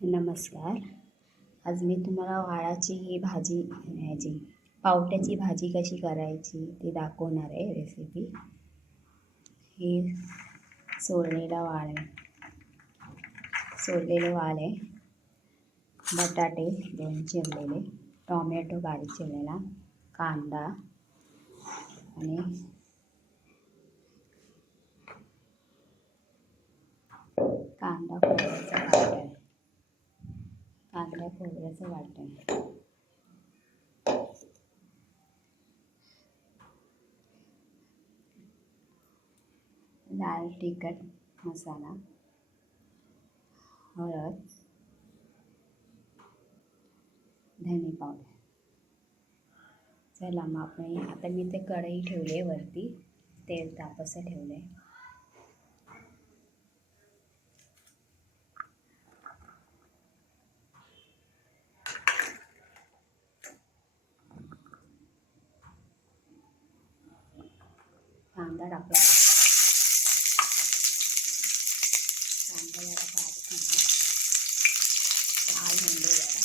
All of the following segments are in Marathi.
नमस्कार. आज मी तुम्हाला वाळाची ही भाजी पावट्याची भाजी कशी करायची ते दाखवणार आहे रेसिपी. ही सोललेले वाल आहे, बटाटे 2 चिरलेले, टोमॅटो बारीक चिरलेला, कांदा आणि कांदा खोबऱ्याचं वाटण, लाल तिखट मसाला, हळद, धने पावडर. चला मग आपण आता मी ते कढई ठेवली आहे, वरती तेल तापसं ठेवलं आहे. कांदा टाकला, कांदा जरा बारीक लाल म्हणजे जरा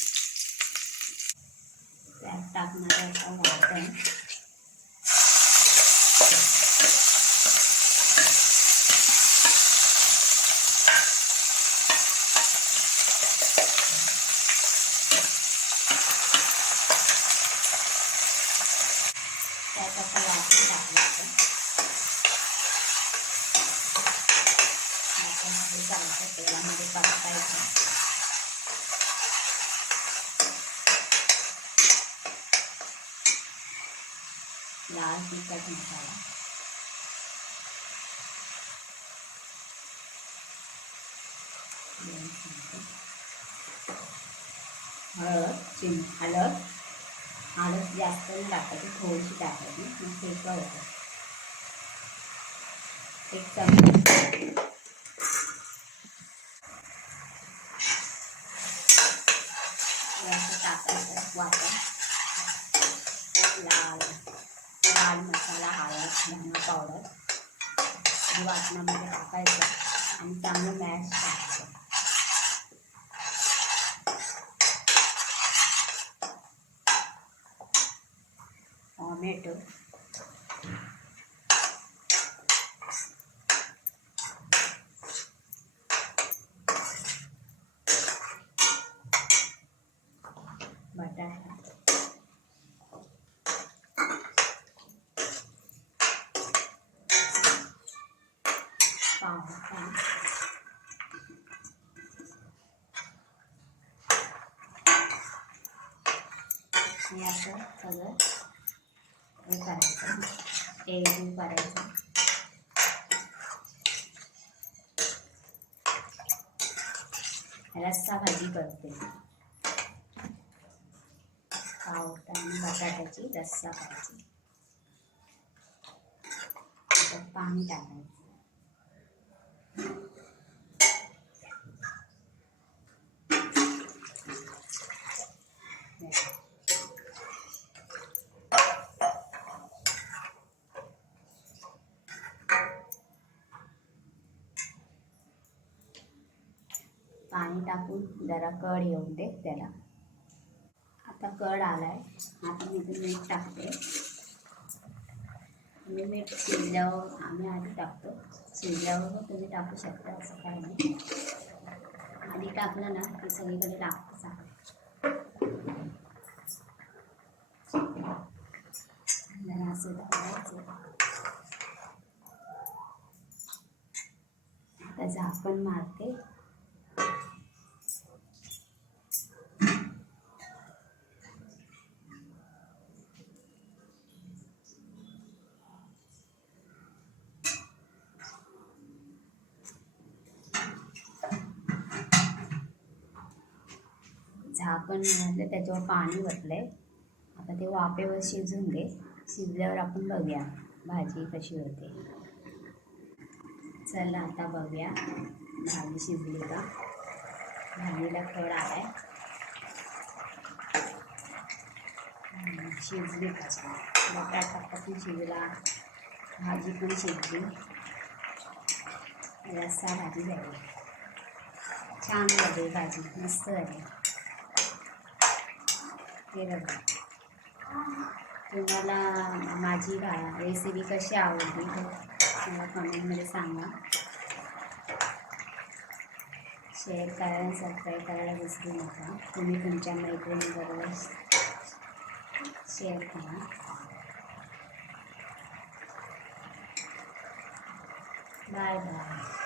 त्यात टाकणार आता वाटण, त्यात आता वाटण टाकलं. चांगलं तेलामध्ये परतायचं. लाल तिखट मसाला, हळद जास्त नाही टाकायची, थोडीशी टाकायची, मग तेल होतं. 1 चमचा टाकायचं वाटण, लाल मसाला, हळद, धना पावडर वाटणामध्ये टाकायचं आणि चांगलं मॅश करायचं. टोमॅटो, बटाटा, पावटा, हे असं सगळं हे करायचं, एकजीव करायचं. रस्सा भाजी करते, पावटा आणि बटाट्याची रस्सा करायची. त्यात पाणी टाकायचं. पाणी टाकून जरा कढ येऊन दे त्याला. आता कढ आलाय, आता मी मीठ टाकते. मीठ शिजल्यावर आम्ही आधी टाकतो, शिजल्यावर तुम्ही टाकू शकता, असं काय नाही. आधी टाकलं ना की सगळीकडे लागतं चांगलं. जरा असं टाकायचं. आता झाकण मारते. झाकण घातलं, त्याच्यावर पाणी वतलंय. आता ते वाफेवर शिजून दे. शिजल्यावर आपण बघूया भाजी कशी होते. चला आता बघूया भाजी शिजली का. भाजीला कढ आलाय, शिजली का. बटाटा पण शिजला, भाजी पण शिजली, रस्सा भाजी झाली. छान झाली भाजी, मस्त झाली. हे बघा, तुम्हाला माझी रेसिपी कशी आवडली तर मला कमेंटमध्ये सांगा. शेअर करायला आणि सबस्क्राईब करायला विसरू नका. तुम्ही तुमच्या मैत्रिणीबरोबर शेअर करा. Bye bye.